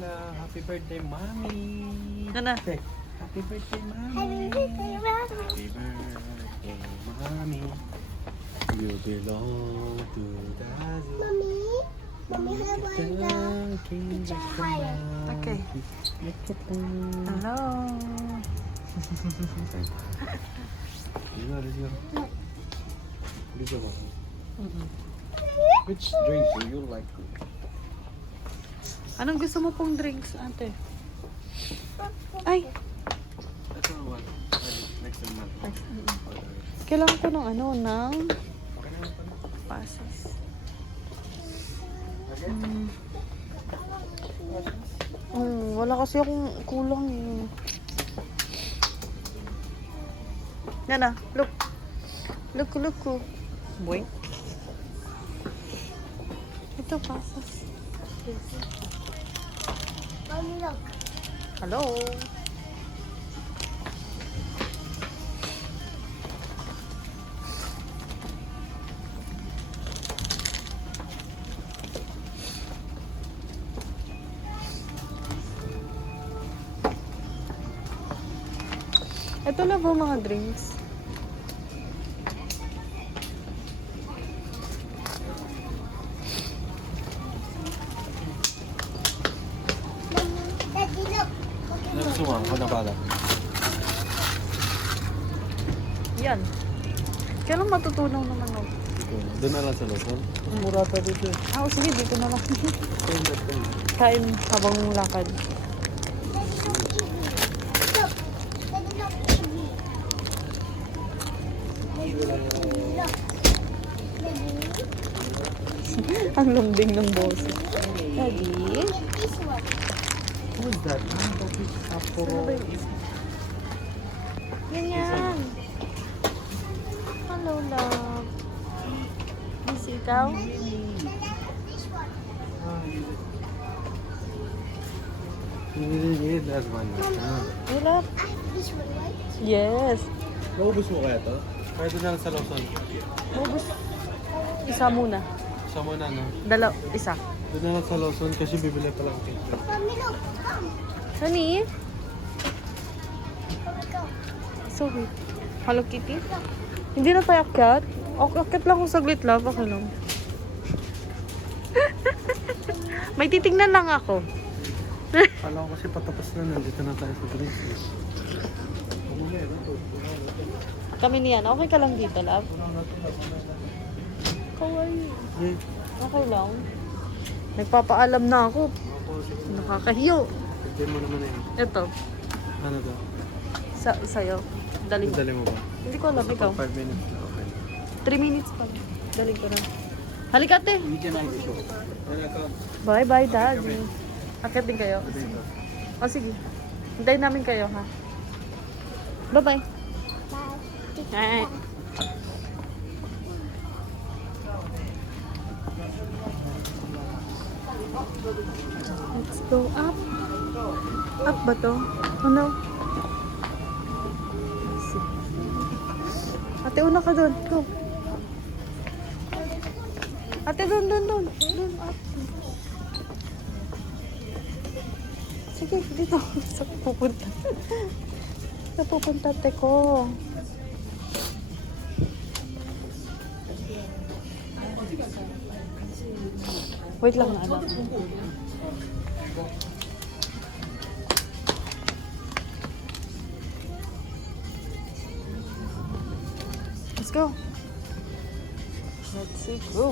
Lola. Happy birthday, Mommy. Ano? Say, happy birthday, Mommy. Happy birthday, Mama. Happy birthday, Mommy. You belong to Daddy. Mommy, Mommy, how about the picture higher? Okay. Hello. Let's go. Let's go. Which drink do you like? Anong gusto mo pong drinks, ate? Ay! Ito one. Next month. Kailangan ko ng ano, ng Okay na pa na. passes. Okay? Wala kasi akong kulang eh. Yan na, look. Look ko. Boy. Ito, passes. Mommy, look. Hello. Ito na ba mga drinks? Daddy, look. Ano gusto mo? Ako na bala. Yan. Kailan matutunaw naman ako? Doon na lang sa Luzon. Mura pa dito. Ah, sige, dito na lang. Same that thing. Kain habang lakad. Daddy, look. Daddy, look. Look. Daddy. Ang lambing ng boss. Daddy? Look this one. Who's that? Sapporo. Ganyan. Hello, love. Busy ikaw? This one. Hindi, that one. Hey, love. This one, right? Yes. Naubos mo kaya to? Kaya doon na lang sa Luzon. Ubus. Isa muna. Sa mo na, no? Isa. Doon na lang sa Luzon kasi bibili pa lang cake. Mommy, look. Come. Honey? Mommy, go. So sweet. Hello, Kitty? Hindi na tayo akyat? Akyat lang kung saglit, love. Okay lang. May titingnan lang ako. Kala ko kasi patapos na, nandito na tayo sa drinks. Kami niyan. Okay ka lang dito, love? Kawaii. Okay lang. Nagpapaalam na ako. Nakakahiyo. Pwede mo naman eh. Ito. Ano to? Sa'yo. Dali mo. Dali mo ba? Hindi ko alam, ikaw. 5 minutes na, okay. 3 minutes pa. Dali ko na. Halika, ate. Hindi ka na ito. Bye-bye, daddy. Akit din kayo. O, sige. Hintayin namin kayo, ha? Bye-bye. Bye. Let's go up. Up ba to? Ano? Ate, una ka doon. Go. Ate, doon. Doon, up. Sige, dito. Saan pupunta? Saan pupunta, ate ko? Wait lang na, anak. Let's go. Let's go.